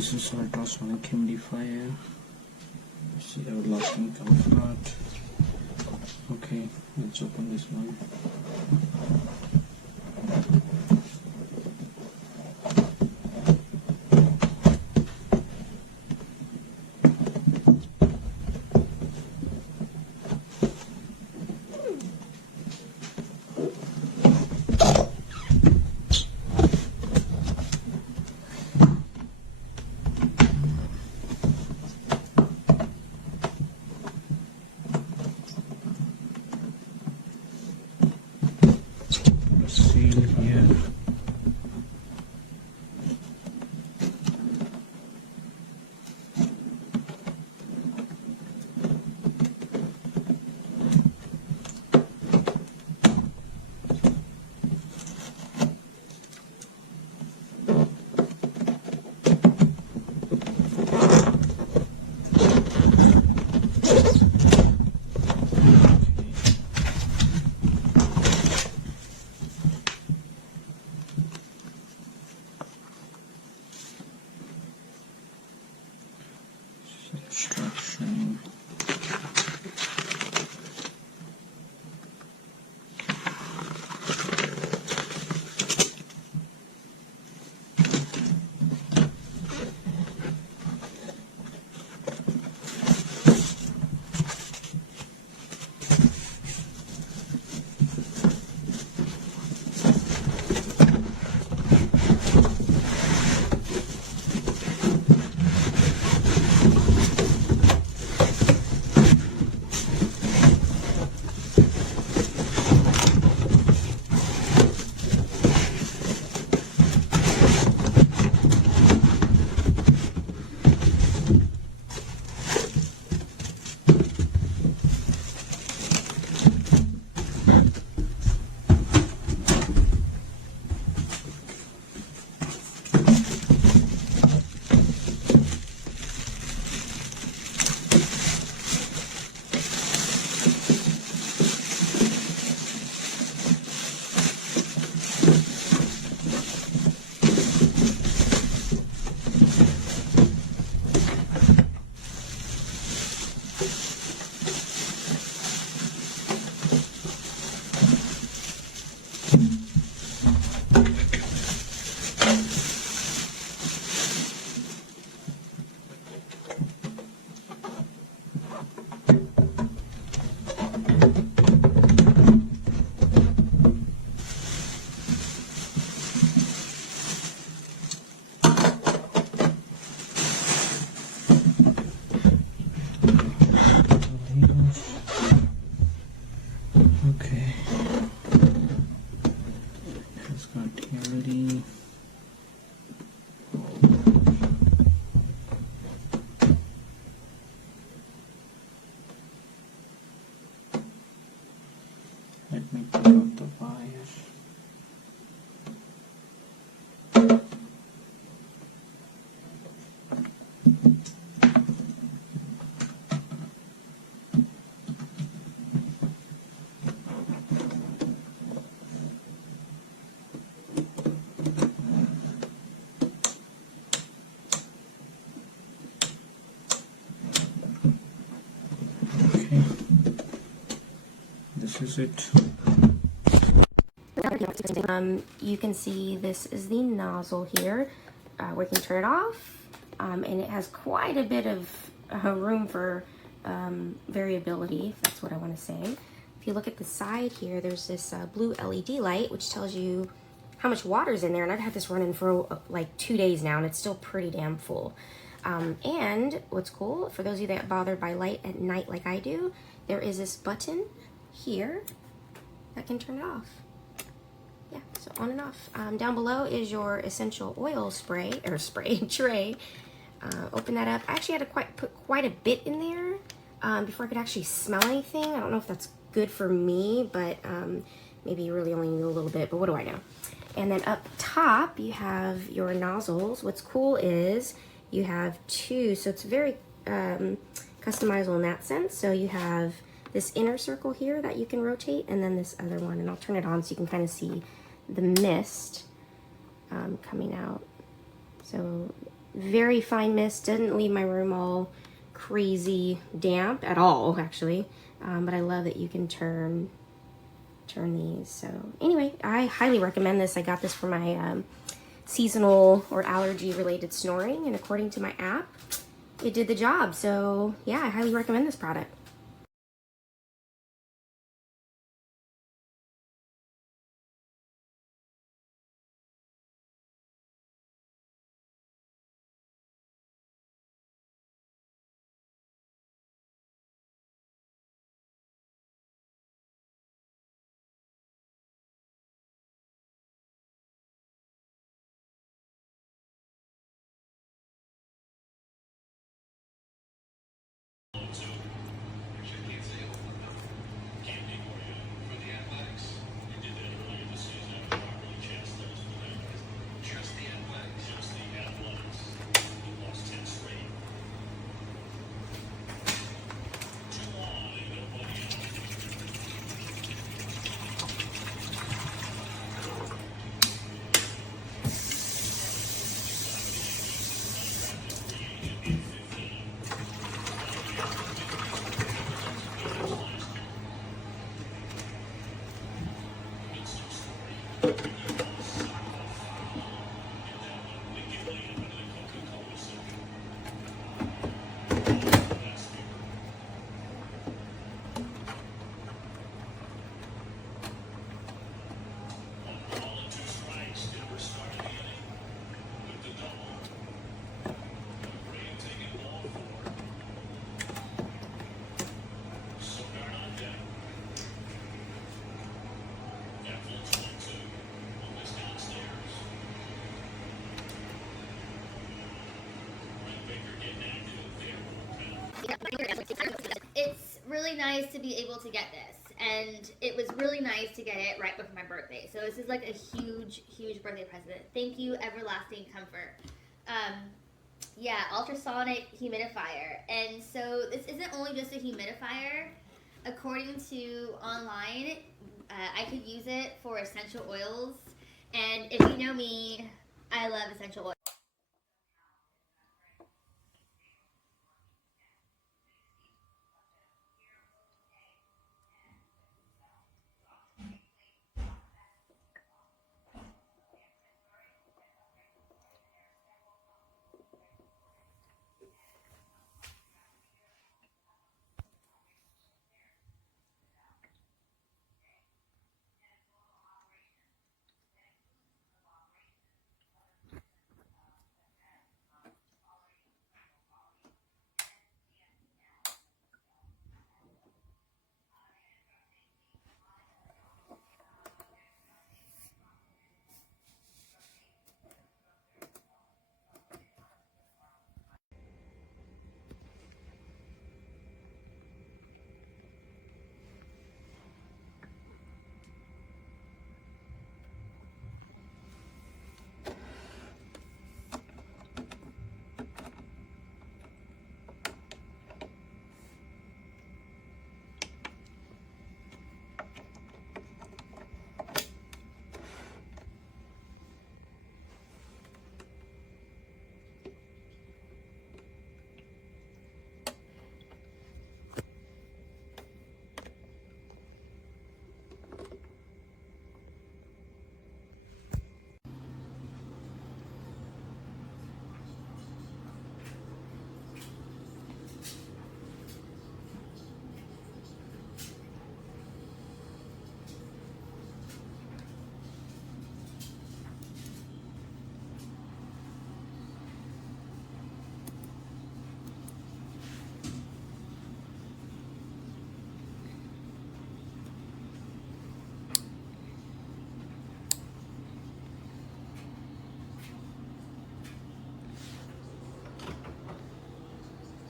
This is ultrasonic humidifier. See how locking comes out. Okay, let's open this one. Seal here. Subtraction. Okay. Has got clarity. Let me put out the wire. Okay. This is it. You can see this is the nozzle here. We can turn it off, and it has quite a bit of room for variability, if that's what I want to say. If you look at the side here, there's this blue LED light, which tells you how much water's in there, and I've had this running for like 2 days now, and it's still pretty damn full. And what's cool, for those of you that are bothered by light at night like I do, there is this button here that can turn it off. Yeah, so on and off. Down below is your essential oil spray tray. Open that up. I actually had to put quite a bit in there before I could actually smell anything. I don't know if that's good for me, but maybe you really only need a little bit, but what do I know? And then up top, you have your nozzles. What's cool is you have two, so it's very customizable in that sense. So you have this inner circle here that you can rotate, and then this other one, and I'll turn it on so you can kind of see the mist coming out. So Very fine mist, didn't leave my room all crazy damp at all, actually. But I love that you can turn these. So anyway, I highly recommend this. I got this for my seasonal or allergy related snoring, and according to my app, it did the job. So yeah, I highly recommend this product. It's really nice to be able to get this, and it was really nice to get it right before my birthday. So this is like a huge, huge birthday present. Thank you, Everlasting Comfort. Yeah, ultrasonic humidifier. And so this isn't only just a humidifier. According to online, I could use it for essential oils. And if you know me, I love essential oils.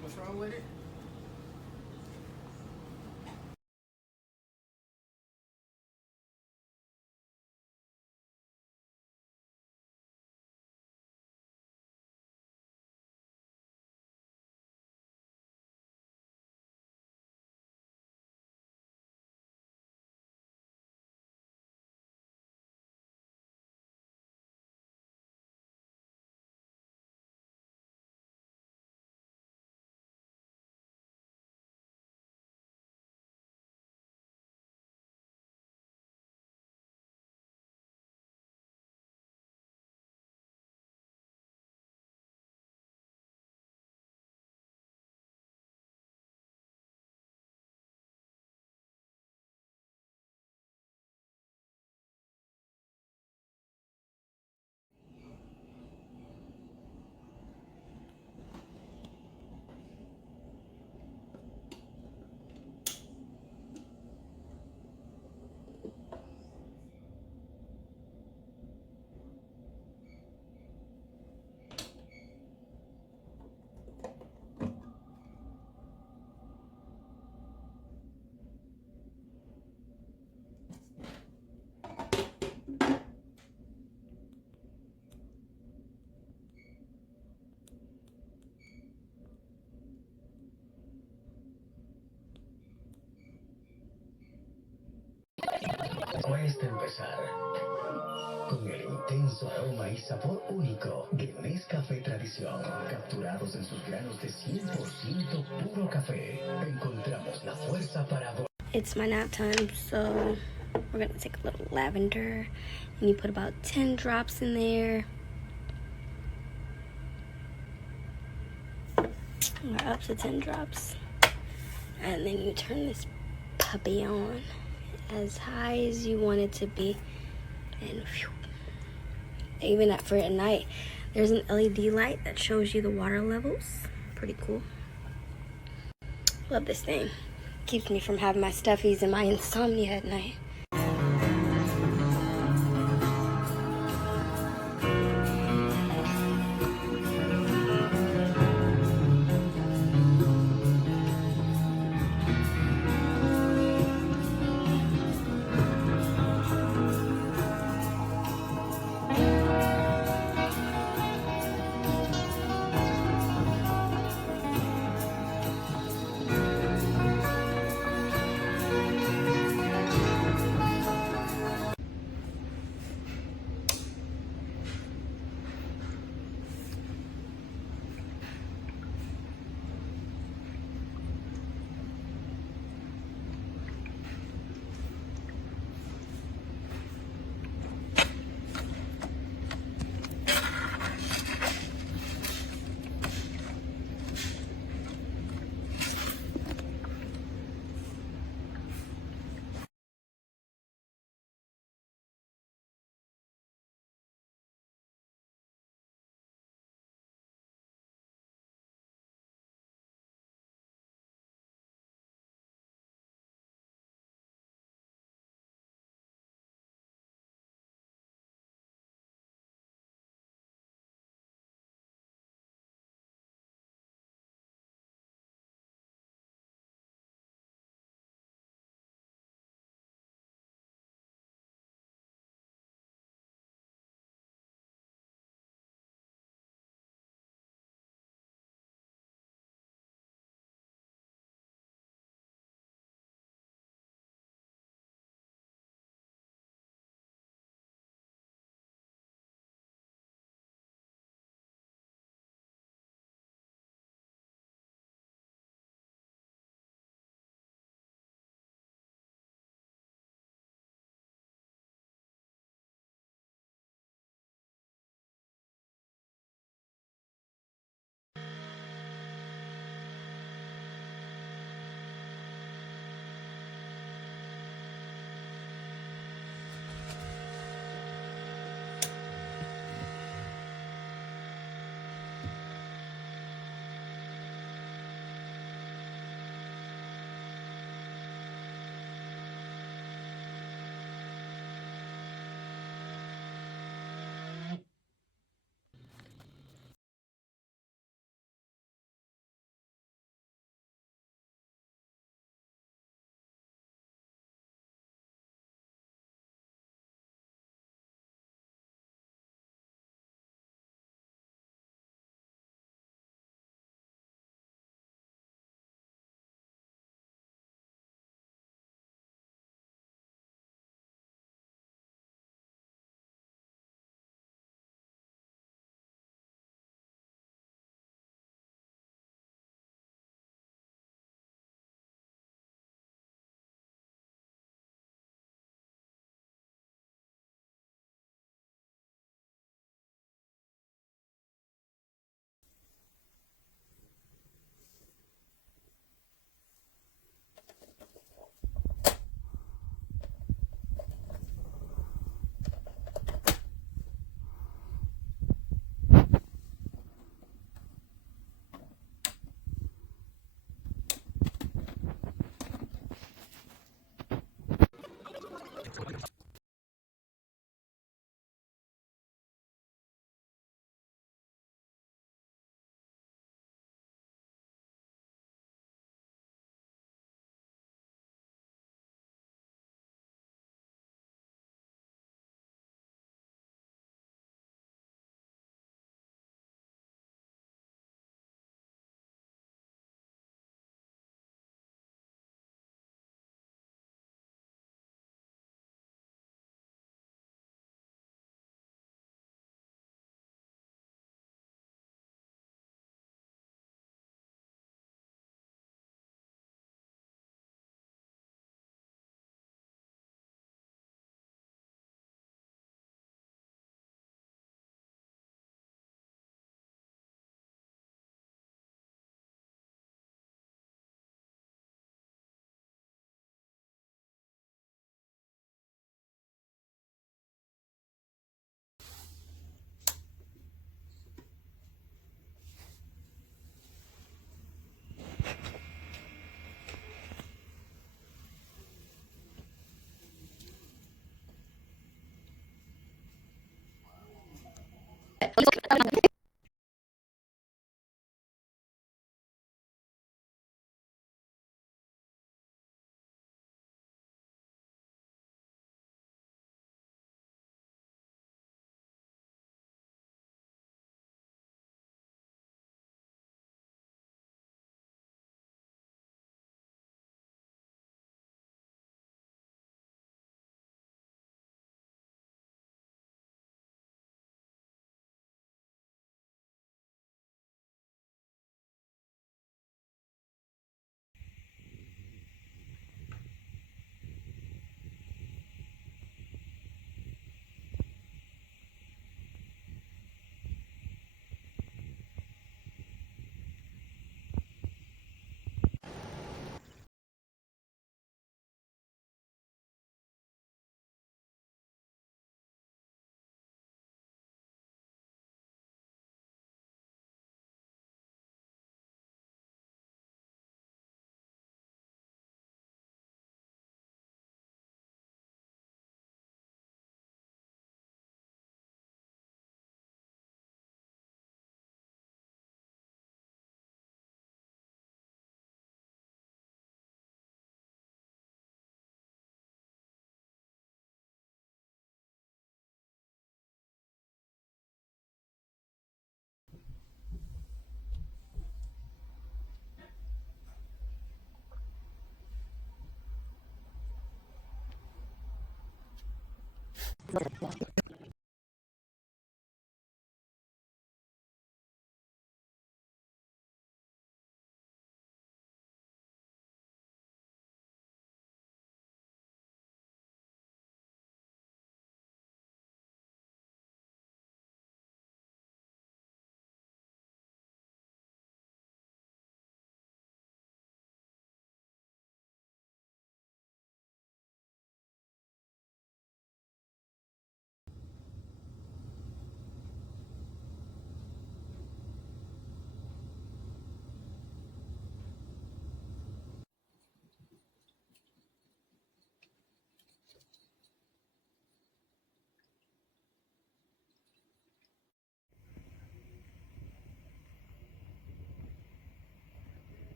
What's wrong with it? empezar. Con el intenso aroma y sabor único de Nescafé Tradición, capturados en sus granos de 100% puro café, encontramos la fuerza para... It's my nap time, so we're gonna take a little lavender, and you put about 10 drops in there. Or up to 10 drops. And then you turn this puppy on as high as you want it to be. And phew, even for at night, there's an LED light that shows you the water levels. Pretty cool. Love this thing. Keeps me from having my stuffies and my insomnia at night.